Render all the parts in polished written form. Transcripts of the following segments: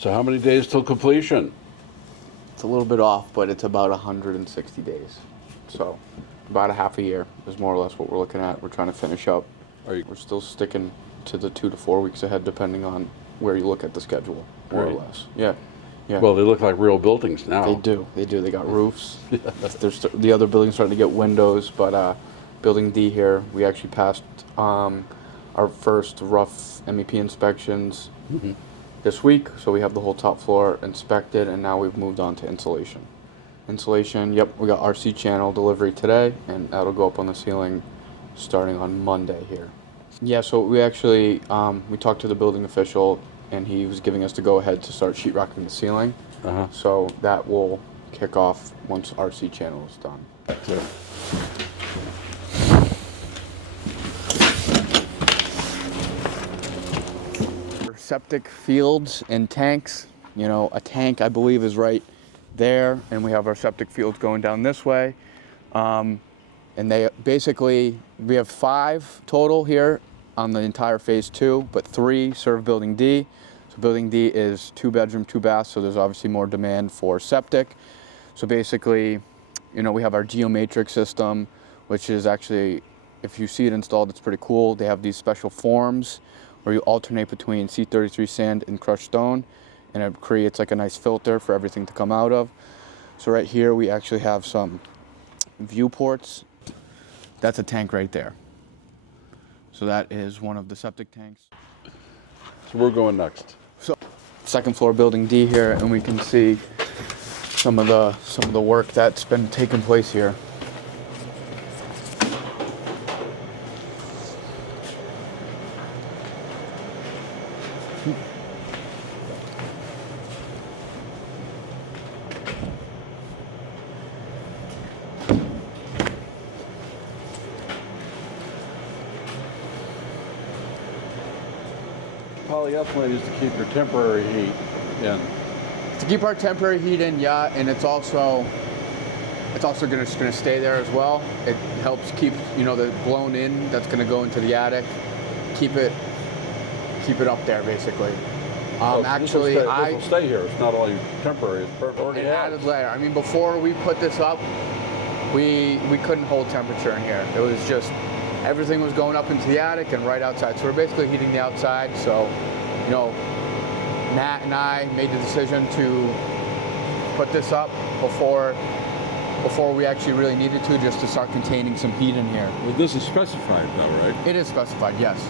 So how many days till completion? It's a little bit off, but it's about 160 days. So about a half a year is more or less what we're looking at. We're trying to finish up. We're still sticking to the 2 to 4 weeks ahead, depending on where you look at the schedule, more or less. Yeah. Yeah. Well, they look like real buildings now. They do. They do. They got roofs. The other buildings starting to get windows, but building D here, we actually passed our first rough MEP inspections this week. So we have the whole top floor inspected, and now we've moved on to insulation. Insulation, yep, we got RC channel delivery today, and that'll go up on the ceiling starting on Monday here. Yeah, so we actually, we talked to the building official, and he was giving us the go-ahead to start sheetrocking the ceiling. So that will kick off once RC channel is done. Septic fields and tanks, you know, a tank I believe is right there, and we have our septic fields going down this way. And they basically, we have 5 total here on the entire phase 2, but 3 serve building D. So building D is 2 bedroom, 2 bath, so there's obviously more demand for septic. So basically, you know, we have our geomatrix system, which is actually, if you see it installed, it's pretty cool. They have these special forms where you alternate between C33 sand and crushed stone, and it creates like a nice filter for everything to come out of. So right here, we actually have some viewports. That's a tank right there. So that is one of the septic tanks. So we're going next. So, second floor building D here, and we can see some of the work that's been taking place here. Polyethylene is to keep your temporary heat in. To keep our temporary heat in, yeah, and it's also going to stay there as well. It helps keep, you know, the blown in that's going to go into the attic, keep it up there basically. Actually, this will stay here. It's not only temporary; it's permanent. An added layer. I mean, before we put this up, we couldn't hold temperature in here. It was just everything was going up into the attic and right outside. So we're basically heating the outside. So, you know, Matt and I made the decision to put this up before we actually really needed to, just to start containing some heat in here. Well, this is specified though, right? It is specified, yes.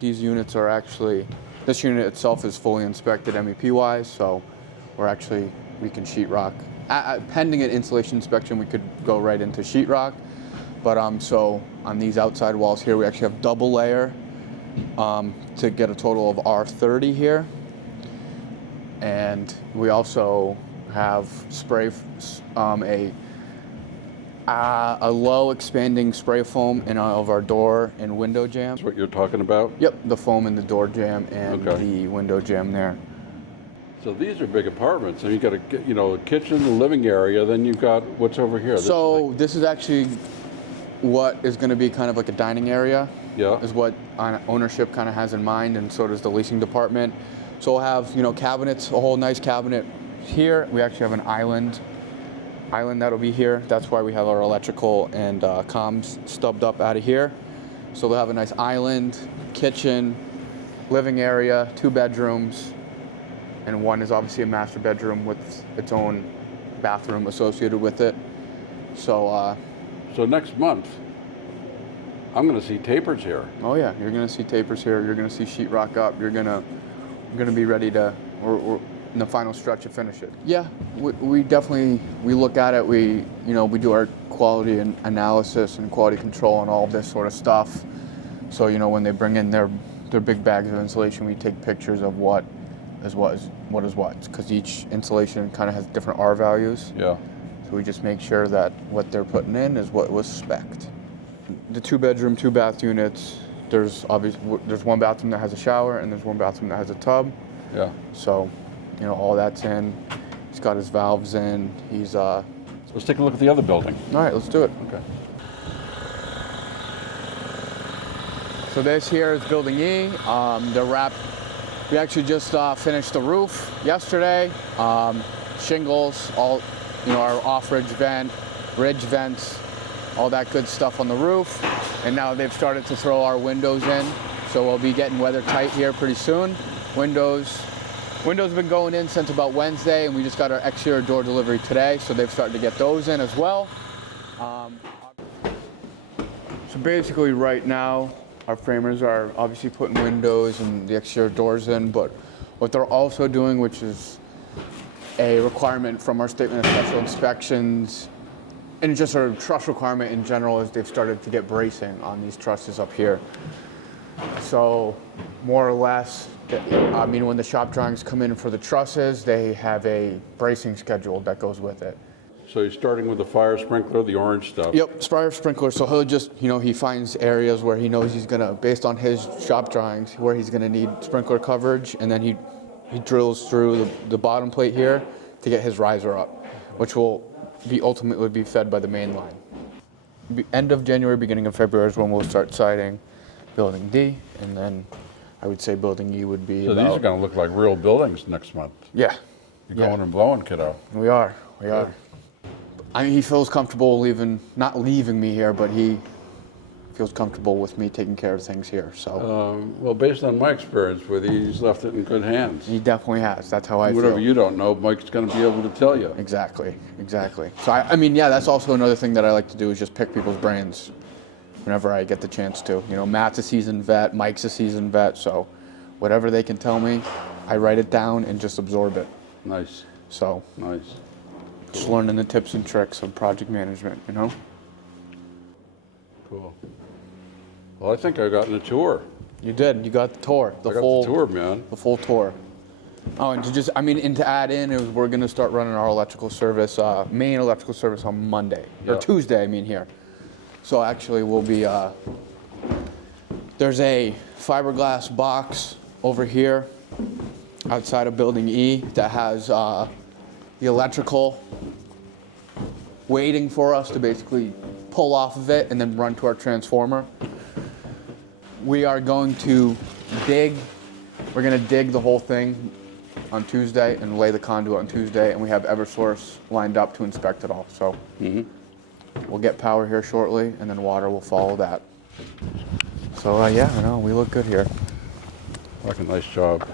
These units are actually, this unit itself is fully inspected MEP-wise, so we can sheetrock. Pending an insulation inspection, we could go right into sheetrock. But so on these outside walls here, we actually have double layer to get a total of R30 here. And we also have a low expanding spray foam in all of our door and window jams. That's what you're talking about? Yep, the foam in the door jam and the window jam there. So these are big apartments. And you've got a kitchen, the living area, then you've got what's over here. So this is actually what is going to be kind of like a dining area. Yeah. Is what ownership kind of has in mind, and so does the leasing department. So we'll have, you know, cabinets, a whole nice cabinet here. We actually have an island that'll be here. That's why we have our electrical and comms stubbed up out of here. So they'll have a nice island, kitchen, living area, 2 bedrooms, and one is obviously a master bedroom with its own bathroom associated with it. So next month, I'm going to see tapers here. Oh yeah, you're going to see tapers here. You're going to see sheetrock up. You're going to be ready to, we're in the final stretch to finish it. Yeah, we definitely, we look at it. We do our quality and analysis and quality control and all this sort of stuff. So, you know, when they bring in their big bags of insulation, we take pictures of what is what, because each insulation kind of has different R values. Yeah. So we just make sure that what they're putting in is what was spec'd. The 2 bedroom, 2 bath units, there's one bathroom that has a shower and there's one bathroom that has a tub. Yeah. So, you know, all that's in. He's got his valves in. He's Let's take a look at the other building. All right, let's do it. Okay. So this here is building E. We actually just finished the roof yesterday. Shingles, all, our off-ridge vent, ridge vents, all that good stuff on the roof. And now they've started to throw our windows in. So we'll be getting weather tight here pretty soon. Windows have been going in since about Wednesday, and we just got our exterior door delivery today. So they've started to get those in as well. So basically right now, our framers are obviously putting windows and the exterior doors in, but what they're also doing, which is a requirement from our statement of special inspections, and just a truss requirement in general, is they've started to get bracing on these trusses up here. So more or less, when the shop drawings come in for the trusses, they have a bracing schedule that goes with it. So you're starting with the fire sprinkler, the orange stuff. Yep, fire sprinkler. So he'll just, he finds areas where he knows he's gonna, based on his shop drawings, where he's gonna need sprinkler coverage, and then he drills through the bottom plate here to get his riser up, which will ultimately be fed by the main line. End of January, beginning of February is when we'll start siding building D, and then I would say building E would be So these are going to look like real buildings next month. Yeah. You're going and blowing, kiddo. We are. He feels comfortable not leaving me here, but he feels comfortable with me taking care of things here. So. Well, based on my experience with you, he's left it in good hands. He definitely has. That's how I feel. Whatever you don't know, Mike's going to be able to tell you. Exactly. So that's also another thing that I like to do, is just pick people's brains whenever I get the chance to. Matt's a seasoned vet, Mike's a seasoned vet, so whatever they can tell me, I write it down and just absorb it. Nice. So. Nice. Just learning the tips and tricks of project management, Cool. Well, I think I got in a tour. You did. You got the tour. The tour, man. The full tour. Oh, and to add in, we're going to start running our electrical service, main electrical service on Monday. Or Tuesday, here. So actually, we'll be, there's a fiberglass box over here outside of building E that has the electrical waiting for us to basically pull off of it and then run to our transformer. We are going to dig the whole thing on Tuesday and lay the conduit on Tuesday, and we have Eversource lined up to inspect it all. So we'll get power here shortly, and then water will follow that. So we look good here. Fucking nice job.